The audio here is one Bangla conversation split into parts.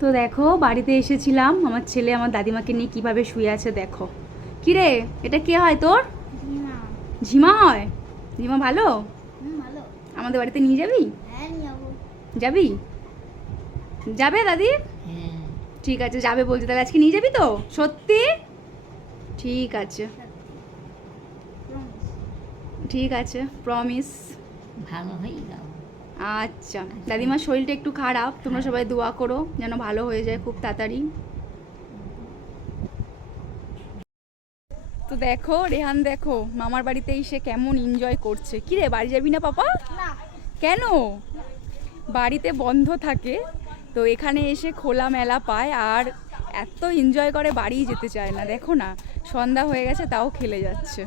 তো দেখো বাড়িতে এসেছিলাম, আমার ছেলে আমার দাদিমাকে নিয়ে কিভাবে শুয়ে আছে দেখো। কি রে, এটা কে হয় তোর? ঝিমা। ঝিমা হয়? ঝিমা ভালো? ভালো। আমাদের বাড়িতে নিয়ে যাবি? হ্যাঁ, নিয়ে যাবো। যাবি? যাবে দাদি? হ্যাঁ। ঠিক আছে, যাবে বলছি, তাহলে আজকে নিয়ে যাবি তো? সত্যি? ঠিক আছে, ঠিক আছে, প্রমিস। ভালো হয়ে যাও। আচ্ছা, দাদিমার শরীরটা একটু খারাপ, তোমরা সবাই দোয়া করো যেন ভালো হয়ে যায় খুব তাড়াতাড়ি। তো দেখো রেহান, দেখো মামার বাড়িতে এসে কেমন এনজয় করছে। কি রে, বাড়ি যাবি না পাপা? না। কেন? বাড়িতে বন্ধ থাকে, তো এখানে এসে খোলা মেলা পায় আর এত এনজয় করে, বাড়িই যেতে চায় না। দেখো না, সন্ধ্যা হয়ে গেছে তাও খেলে যাচ্ছে।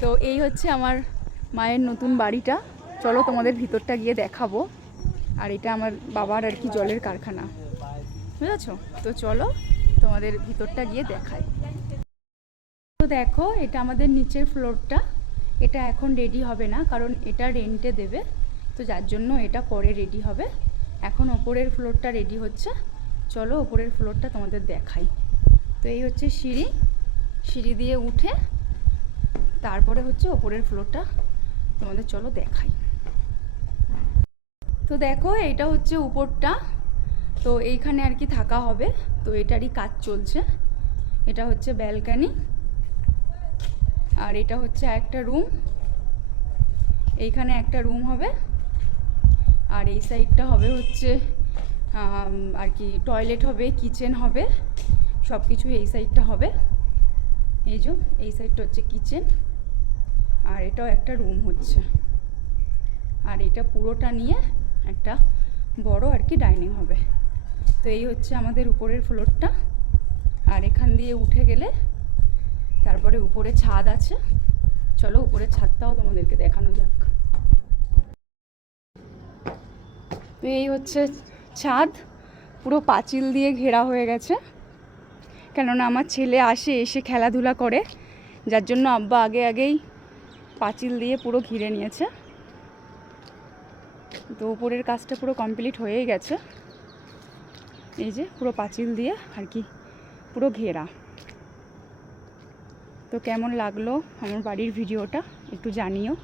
তো এই হচ্ছে আমার মায়ের নতুন বাড়িটা। চলো তোমাদের ভিতরটা গিয়ে দেখাবো। আর এটা আমার বাবার আর কি জলের কারখানা, বুঝেছো? তো চলো তোমাদের ভিতরটা গিয়ে দেখাই। তো দেখো এটা আমাদের নিচের ফ্লোরটা। এটা এখন রেডি হবে না, কারণ এটা রেন্টে দেবে, তো যার জন্য এটা পরে রেডি হবে। এখন ওপরের ফ্লোরটা রেডি হচ্ছে। চলো ওপরের ফ্লোরটা তোমাদের দেখাই। তো এই হচ্ছে সিঁড়ি, সিঁড়ি দিয়ে উঠে তারপরে হচ্ছে ওপরের ফ্লোরটা তোমাদের চলো দেখাই। তো দেখো এটা হচ্ছে উপরটা, তো এইখানে আর কি থাকা হবে। তো এটারই কাজ চলছে। এটা হচ্ছে ব্যালকানি, আর এটা হচ্ছে একটা রুম। এইখানে একটা রুম হবে, আর এই সাইডটা হবে হচ্ছে আর কি টয়লেট হবে, কিচেন হবে, সব কিছু এই সাইডটা হবে। এই যে এই সাইডটা হচ্ছে কিচেন, আর এটাও একটা রুম হচ্ছে। আর এটা পুরোটা নিয়ে একটা বড় আর কি ডাইনিং হবে। তো এই হচ্ছে আমাদের উপরের ফ্লোরটা। আর এখান দিয়ে উঠে গেলে তারপরে উপরে ছাদ আছে। চলো উপরের ছাদটাও তোমাদেরকে দেখানো যাক। তো এই হচ্ছে ছাদ, পুরো পাঁচিল দিয়ে ঘেরা হয়ে গেছে, কেননা আমার ছেলে আসে, এসে খেলাধুলা করে, যার জন্য আব্বা আগেই পাঁচিল দিয়ে পুরো ঘিরে নিয়েছে। তো উপরের কাজটা পুরো কমপ্লিট হয়েই গেছে। এই যে পুরো পাঁচিল দিয়ে আর কি পুরো ঘেরা। তো কেমন লাগলো আমার বাড়ির ভিডিওটা একটু জানিও।